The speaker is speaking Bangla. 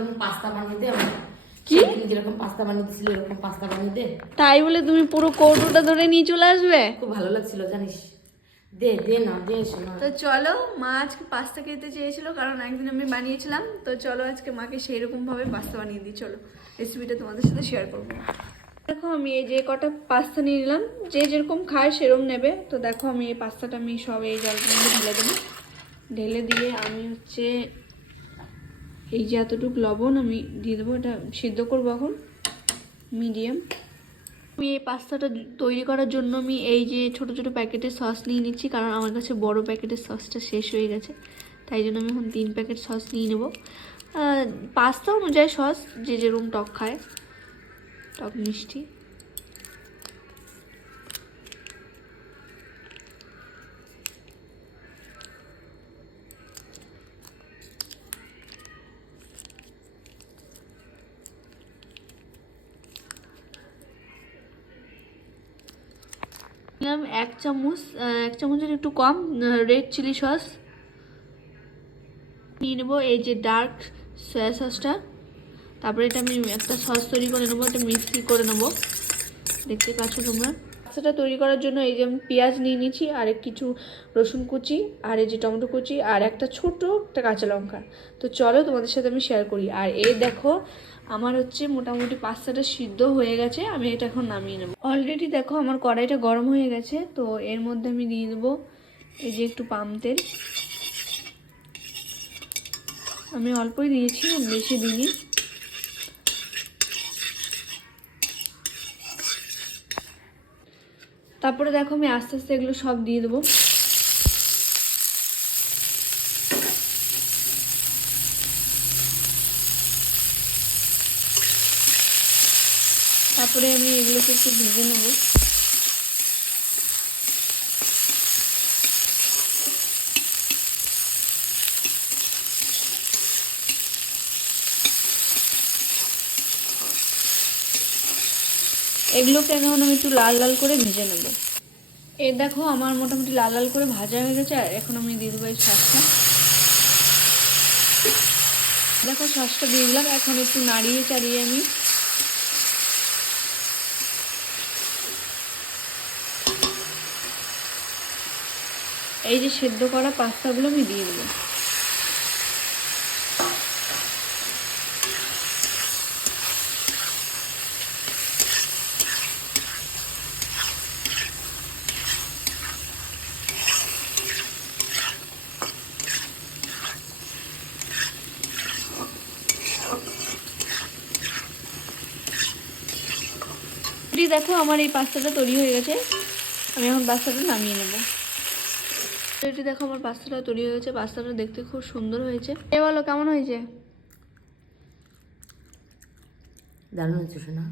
যেরকম পাস্তা বানিয়ে দে কি? যেরকম পাস্তা বানিয়ে দিছিল এরকম পাস্তা বানিয়ে দে তাই বলে তুমি পুরো কৌটোটা ধরে নিয়ে চলে আসবে? খুব ভালো লাগছিল জানিস। দে দে না দে শোনা। তো চলো মা আজকে পাস্তা খেতে চেয়েছিল কারণ একদিন আমি বানিয়েছিলাম। তো চলো আজকে মাকে সেই রকম ভাবে পাস্তা বানিয়ে দিই চলো। রেসিপিটা তোমাদের সাথে শেয়ার করব। দেখো আমি এই যে কটা পাস্তা নিয়ে নিলাম। যে যেরকম খায় সেরকম নেবে। তো দেখো আমি এই পাস্তাটা আমি সব এই মধ্যে ঢেলে দেবো। ঢেলে দিয়ে আমি হচ্ছে এই যে এতটুকু লবণ আমি দিয়ে দেবো, এটা সিদ্ধ করব এখন। মিডিয়াম। আমি এই পাস্তাটা তৈরি করার জন্য আমি এই যে ছোট ছোট প্যাকেটের সস নিয়ে নিচ্ছি, কারণ আমার কাছে বড় প্যাকেটের সসটা শেষ হয়ে গেছে। তাই জন্য আমি এখন তিন প্যাকেট সস নিয়ে নেব। পাস্তা অনুযায়ী সস, যে যেরকম টক খায়, টক মিষ্টি। নিলাম এক চামচ এক চামচের একটু কম রেড চিলি সস নিয়ে নেব। এই যে ডার্ক সয়া সসটা তারপরে এটা আমি একটা সস তৈরি করে নেব, এটা মিক্সি করে নেব। দেখতে পাচ্ছ তোমরা? পাস্তাটা তৈরি করার জন্য এই যে আমি পেঁয়াজ নিয়ে নিয়েছি, আর কিছু রসুন কুচি, আর এই যে টমেটো কুচি, আর একটা ছোট একটা কাঁচা লঙ্কা। তো চলো তোমাদের সাথে আমি শেয়ার করি। আর এই দেখো, আমার হচ্ছে মোটামুটি পাস্তাটা সিদ্ধ হয়ে গেছে, আমি এটা এখন নামিয়ে নেব। অলরেডি দেখো আমার কড়াইটা গরম হয়ে গেছে, তো এর মধ্যে আমি দিয়ে দেবো এই যে একটু পাম তেল। আমি অল্পই দিয়েছি, বেশি দিইনি। তারপরে দেখো আমি আস্তে আস্তে এগুলো সব দিয়ে দেবো। তারপরে আমি এগুলোকে একটু ভেজে নেব। এগুলোকে এখন আমি একটু লাল লাল করে ভেজে নেব। এ দেখো, আমার মোটামুটি লাল লাল করে ভাজা হয়ে গেছে, আর এখন আমি দিয়ে দেবো এই সসটা। দেখো, সসটা দিয়ে দিলাম। এখন একটু নাড়িয়ে চাড়িয়ে আমি এই যে সেদ্ধ করা পাস্তাগুলো আমি দিয়ে দেবো। এটি দেখো আমার এই পাস্তাটা তৈরি হয়ে গেছে। আমি এখন পাস্তাটা নামিয়ে নেব। এটি দেখো আমার পাস্তাটা তৈরি হয়ে গেছে। পাস্তাটা দেখতে খুব সুন্দর হয়েছে। এ বলো, কেমন হয়েছে? দারুণ হয়েছে শোনা